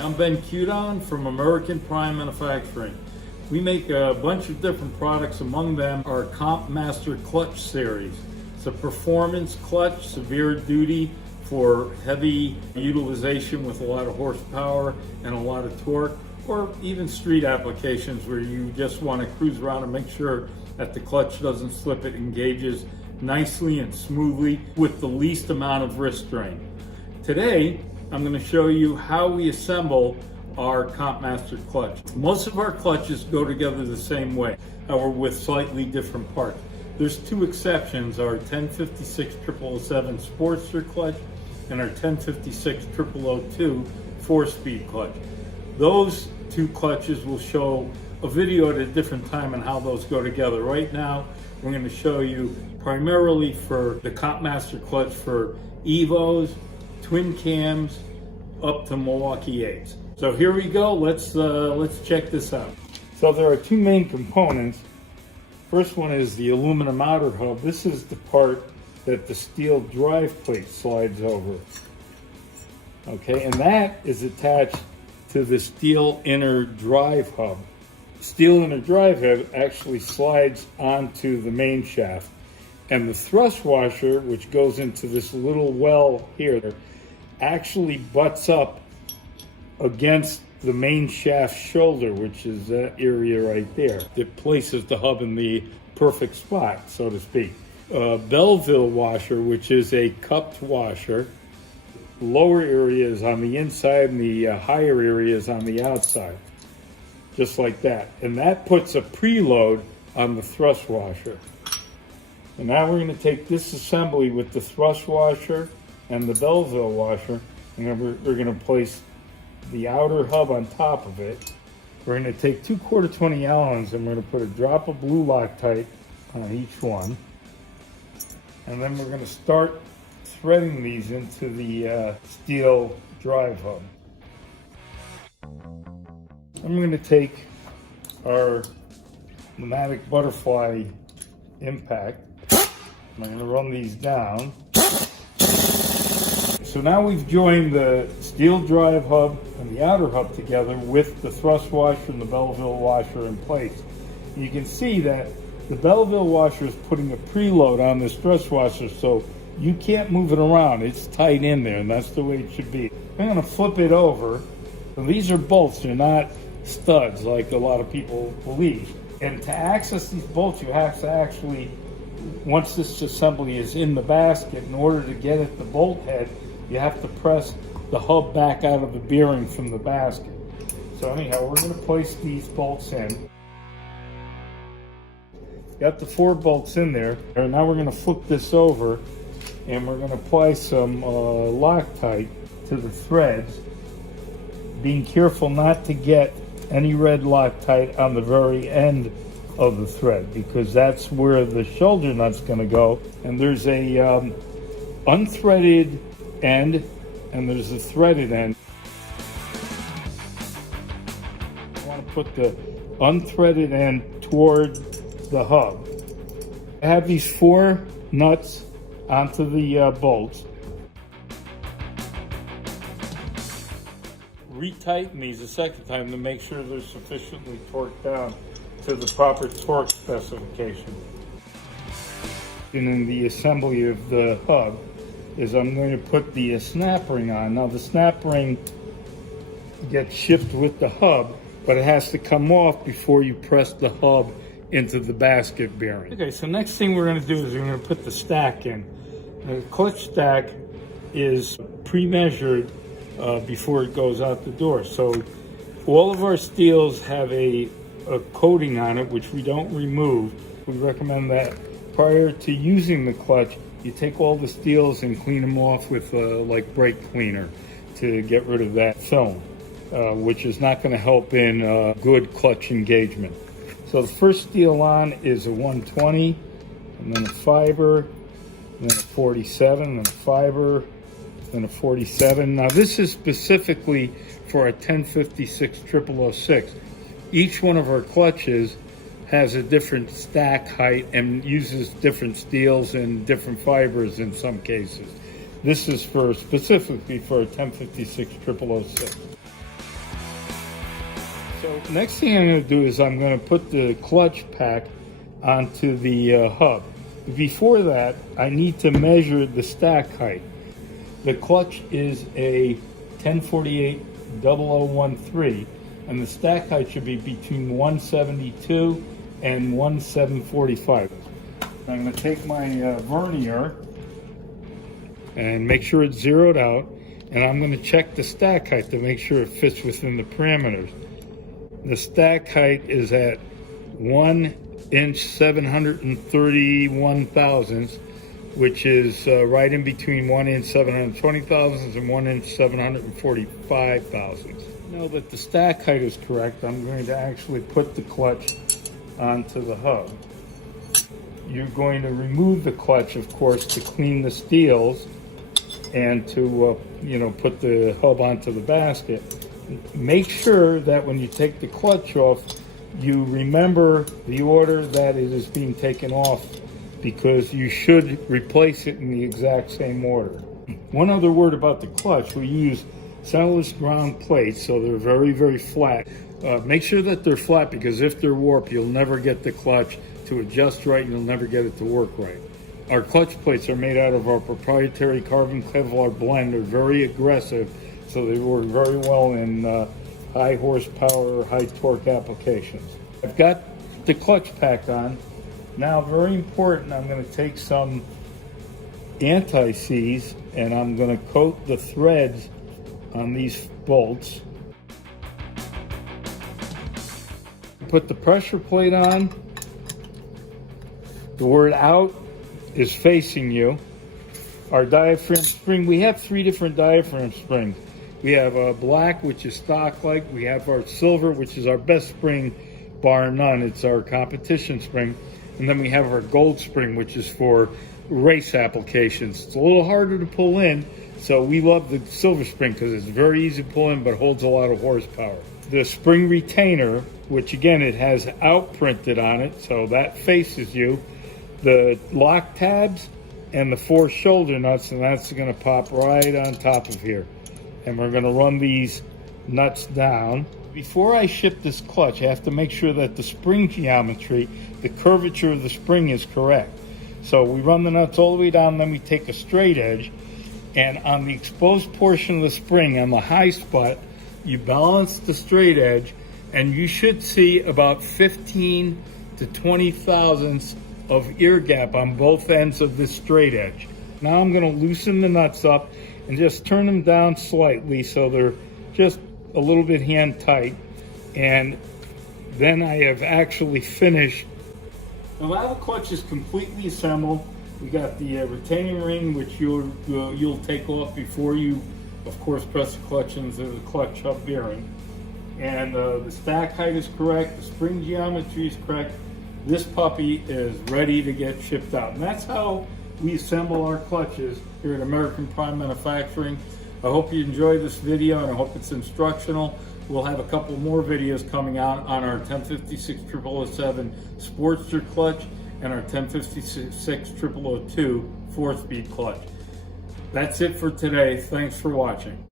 I'm Ben Kudon from American Prime Manufacturing. We make a bunch of different products. Among them our Comp Master Clutch series. It's a performance clutch, severe duty for heavy utilization with a lot of horsepower and a lot of torque, or even street applications where you just want to cruise around and make sure that the clutch doesn't slip. It engages nicely and smoothly with the least amount of wrist strain. Today, I'm going to show you how we assemble our Comp Master clutch. Most of our clutches go together the same way, or with slightly different parts. There's two exceptions, our 1056 0007 Sportster clutch and our 1056 0002 4-speed clutch. Those two clutches will show a video at a different time on how those go together. Right now, we're going to show you primarily for the Comp Master clutch for Evos, twin cams, up to Milwaukee 8s. So here we go. Let's check this out. So there are two main components. First one is the aluminum outer hub. This is the part that the steel drive plate slides over. Okay, and that is attached to the steel inner drive hub. Steel inner drive hub actually slides onto the main shaft, and the thrust washer, which goes into this little well here, actually butts up against the main shaft shoulder, which is that area right there. It places the hub in the perfect spot, so to speak. Belleville washer, which is a cupped washer. Lower areas on the inside and the higher areas on the outside, just like that. And that puts a preload on the thrust washer. And now we're going to take this assembly with the thrust washer and the Belleville washer, and we're going to place the outer hub on top of it. We're going to take 2 1/4 Allens and we're going to put a drop of blue Loctite on each one. And then we're going to start threading these into the steel drive hub. I'm going to take our pneumatic butterfly impact. I'm going to run these down. So now we've joined the steel drive hub and the outer hub together with the thrust washer and the Belleville washer in place. You can see that the Belleville washer is putting a preload on this thrust washer, so you can't move it around. It's tight in there, and that's the way it should be. I'm going to flip it over. So these are bolts. They're not studs like a lot of people believe. And to access these bolts, you have to actually, once this assembly is in the basket, in order to get at the bolt head, you have to press the hub back out of the bearing from the basket. So anyhow, we're going to place these bolts in. Got the 4 bolts in there. And now we're going to flip this over and we're going to apply some Loctite to the threads, being careful not to get any red Loctite on the very end of the thread, because that's where the shoulder nut's going to go. And there's a unthreaded end and there's a threaded end. I want to put the unthreaded end toward the hub. I have these 4 nuts onto the bolts. Retighten these a second time to make sure they're sufficiently torqued down to the proper torque specification. And in the assembly of the hub is I'm going to put the snap ring on. Now the snap ring gets shifted with the hub, but it has to come off before you press the hub into the basket bearing. Okay, so next thing we're going to do is we're going to put the stack in. The clutch stack is pre-measured before it goes out the door. So all of our steels have a coating on it, which we don't remove. We recommend that prior to using the clutch, you take all the steels and clean them off with like brake cleaner to get rid of that film, which is not going to help in good clutch engagement. So the first steel on is a 120, and then a fiber, and then a 47, and a fiber, and a 47. Now this is specifically for a 1056 0006. Each one of our clutches has a different stack height and uses different steels and different fibers in some cases. This is for specifically for a 1056 0006. So next thing I'm going to do is I'm going to put the clutch pack onto the hub. Before that, I need to measure the stack height. The clutch is a 1048-0013, and the stack height should be between 172 and 1745. I'm going to take my vernier and make sure it's zeroed out, and I'm going to check the stack height to make sure it fits within the parameters. The stack height is at 1 inch 731 thousandths, which is right in between 1 inch 720 thousandths and 1 inch 745 thousandths. Now that the stack height is correct, I'm going to actually put the clutch onto the hub. You're going to remove the clutch, of course, to clean the steels and to put the hub onto the basket. Make sure that when you take the clutch off, you remember the order that it is being taken off, because you should replace it in the exact same order. One other word about the clutch: we use centerless ground plates, so they're very, very flat. Make sure that they're flat, because if they're warped, you'll never get the clutch to adjust right, and you'll never get it to work right. Our clutch plates are made out of our proprietary carbon Kevlar blend. They're very aggressive, so they work very well in high horsepower, high torque applications. I've got the clutch pack on. Now, very important, I'm going to take some anti-seize and I'm going to coat the threads on these bolts. Put the pressure plate on. The word out is facing you. Our diaphragm spring, we have 3 different diaphragm springs. We have black, which is stock-like. We have our silver, which is our best spring, bar none. It's our competition spring. And then we have our gold spring, which is for race applications. It's a little harder to pull in, so we love the silver spring because it's very easy to pull in but holds a lot of horsepower. The spring retainer, which again, it has out printed on it, so that faces you. The lock tabs and the 4 shoulder nuts, and that's going to pop right on top of here. And we're going to run these nuts down. Before I ship this clutch, I have to make sure that the spring geometry, the curvature of the spring, is correct. So we run the nuts all the way down, then we take a straight edge, and on the exposed portion of the spring, on the high spot, you balance the straight edge, and you should see about 15 to 20 thousandths of ear gap on both ends of this straight edge. Now I'm going to loosen the nuts up and just turn them down slightly so they're just a little bit hand tight, and then I have actually finished. Now the clutch is completely assembled. We got the retaining ring, which you'll take off before you, of course, press the clutch into the clutch hub bearing. And the stack height is correct. The spring geometry is correct. This puppy is ready to get shipped out. And that's how we assemble our clutches here at American Prime Manufacturing. I hope you enjoyed this video, and I hope it's instructional. We'll have a couple more videos coming out on our 1056-0007 Sportster clutch and our 1056-0002 4-speed clutch. That's it for today. Thanks for watching.